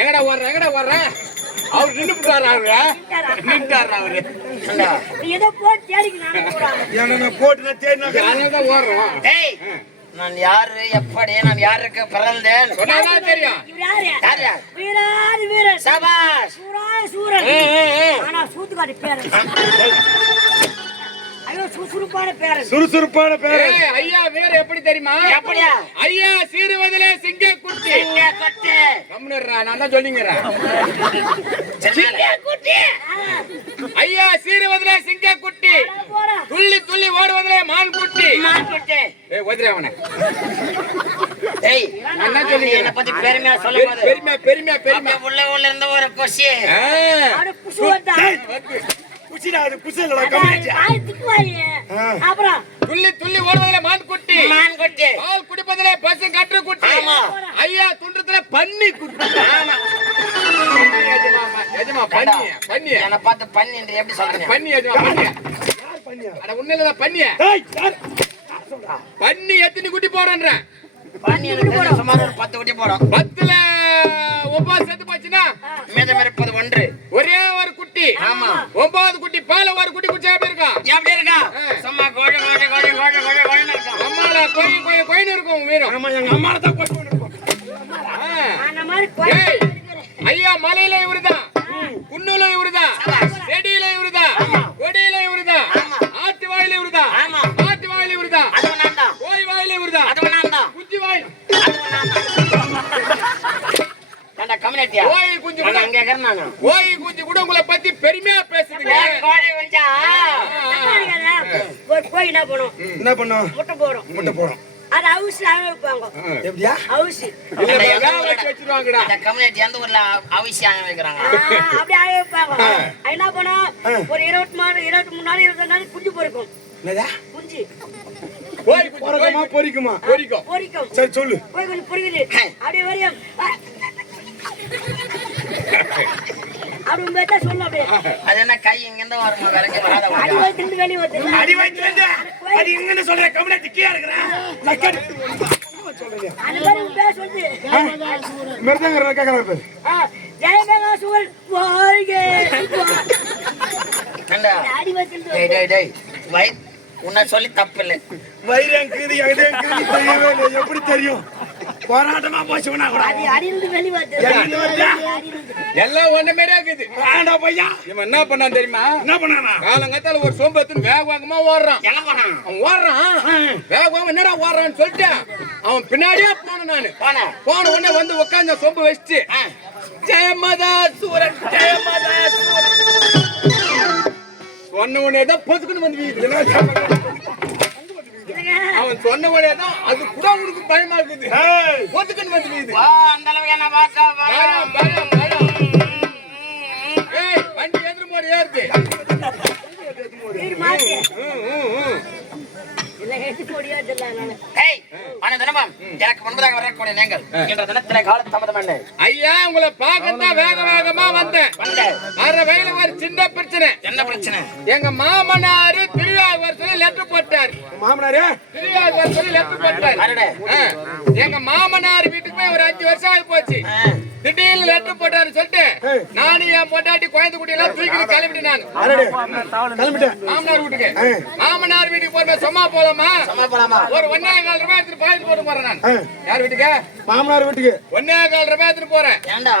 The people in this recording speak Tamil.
எங்கடா ஓடுற அவர் நின்னுட்டாரு அவரு ஏதோ போட்டு தேடிக்கு போட்டு தேடி ஓடுறோம். நான் யாரு எப்படி நான் யாருக்கு பிறந்தேன் சொன்னாதான் தெரியும். வீரன் சபாஷ் சூரன் ஆனா சூத்துக்காரி பேரு சுறுசுறுப்பான பேரு. ஐயா வேற எப்படி தெரியுமா? எப்படியா? ஐயா சீருவதிலே சிங்க குட்டி. நான் தான் சொல்லிங்கிறேன். ஐயா சீருவதிலே சிங்க குட்டி, துள்ளி துள்ளி ஓடுவதிலே மான் குட்டி. ஓதுறே அவனை. என்ன சொல்லிங்க பத்தி பெருமையா சொல்லும்போது பெருமையா உள்ள இருந்த ஒரு கொசி துள்ளி துள்ளி ஓடுவதிலே மான் குட்டி, பால் குடிப்பதிலே பசு கற்று குட்டி, ஐயா துன்றதுல பன்னி குட்டி. பன்னி என்ன பார்த்து பண்ணி எப்படி சொல்றீங்க? பன்னி உன்னில பன்னிய பன்னி எத்தனை குட்டி போடுற? பண்ணி சுமார் ஒரு 10 குட்டி போடும். 10ல 9 செத்து போச்சுன்னா மீதம் இருப்பது 1. ஒரே ஒரு குட்டி. ஆமா 9 குட்டி பால ஒரு குட்டி குடிச்சா எப்படி இருக்கும்? எப்படி இருக்கா? சும்மா கோழி இருக்கும். அம்மால கோயின் இருக்கும் வீரம். ஆமா எங்க அம்மால தான் கோழி இருக்கும். ஐயா மலையில இவருதான், குன்னுல இவருதான், செடியில இவருதான், கொடியில இவருதான், ஆட்டு வாயில இவருதான், ஆட்டு வாயில இவருதான், கோழி வாயில இவருதான், குஞ்சு வாயில் கோழி குஞ்சு கூட உங்களை பத்தி பெருமையா பேசுதுங்க. போய் என்ன பண்ணும் முட்டை போடும் அது அவுசி வைப்பாங்க. எப்படியா அவுசி வச்சிருவாங்கடா. அந்த கம்யூனிட்டி எந்த ஊர்ல அவசியம் வைக்கிறாங்க? அப்படி ஆக வைப்பாங்க. என்ன பண்ணும் ஒரு 23 நாள் 22 நாள் குஞ்சு பொறிக்கும். குஞ்சு பொறிக்கும். சரி சொல்லு. போய் கொஞ்சம் பொறிக்குது அப்படியே வரையும் அப்படி மேட்டா சொல்ல அப்படியே. அது என்ன கை இங்க இருந்து வருமா? விலங்கி வராத அடி வயித்து வெளிய வந்து அடி வயித்து அது எங்கன்னு சொல்ற கம்யூனிட்டி கீழ இருக்குறா. லக்கட் சொல்றீங்க. அந்த மாதிரி பேர் சொல்லு. மிருதங்கர கேக்குறாரு. ஜெயமேகா சூரன் வாழ்க. கண்டா அடி வயித்து டேய் வை உன்ன சொல்லி தப்பு இல்ல. வைரங்கீதி தெரியவே இல்ல. எப்படி தெரியும்? போராட்டமா போச்சுனா கூட அது அடியிருந்து வெளிய வந்து எல்லாம் ஒண்ணு மாதிரியா இருக்குது. ஆண்டா பையா இவன் என்ன பண்ணான் தெரியுமா? என்ன பண்ணானா? காலங்கத்தால ஒரு சொம்பு எடுத்து வேகமா ஓடுறான். என்ன பண்ணான்? அவன் ஓடுறான் வேகமா என்னடா ஓடுறான்னு சொல்லிட்டு அவன் பின்னாடியே போனேன். நானு போன உடனே வந்து உட்காந்து சொம்பு வச்சுட்டு ஜெயமதா சூரன் சொன்ன உடனே தான் பொதுக்குன்னு வந்து அவன் சொன்ன உடனே தான் அது கூட அவனுக்கு பயமா இருக்குது. பொதுக்குன்னு வந்து வீது அந்த அளவுக்கு என்ன பாக்க வண்டி எதிர போற ஏறுது. எனக்கு முன்பதாக வரக்கூடிய நீங்கள் என்ற தினத்திலே கால சம்மதம் என்ன? ஐயா உங்களை பார்க்கத்தான் வேகமா வந்தேன். வர வயல ஒரு சின்ன பிரச்சனை. என்ன பிரச்சனை? எங்க மாமனாரு திருவிழாவரத்துல லெட்டர் போட்டாரு. மாமனாரே திருவிழாவரத்துல லெட்டர் போட்டாரு. எங்க மாமனார் வீட்டுக்கு போய் ஒரு 5 வருஷம் ஆகி போச்சு. திடீர்னு லெட்டர் போட்டாரு சொல்லிட்டு நானும் என் பொண்டாட்டி குழந்தை குட்டி எல்லாம் தூக்கிட்டு கிளம்பிட்டேன். மாமனார் வீட்டுக்கு மாமனார் வீட்டுக்கு போறேன். சும்மா போலாமா? ஒரு 1.25 ரூபாய் எடுத்துட்டு பாயிட்டு போட்டு போறேன். நான் யார் வீட்டுக்கு? மாமனார் வீட்டுக்கு 1.25 ரூபாய் எடுத்துட்டு போறேன். ஏண்டா